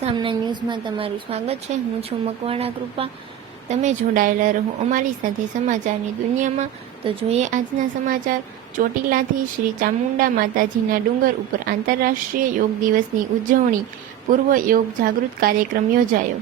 સામના ન્યૂઝમાં તમારું સ્વાગત છે। હું છું મકવાણા કૃપા। તમે જોડાયેલા રહો અમારી સાથે સમાચારની દુનિયામાં। તો જોઈએ આજના સમાચાર। ચોટીલાથી શ્રી ચામુંડા માતાજીના ડુંગર ઉપર આંતરરાષ્ટ્રીય યોગ દિવસની ઉજવણી પૂર્વ યોગ જાગૃત કાર્યક્રમ યોજાયો।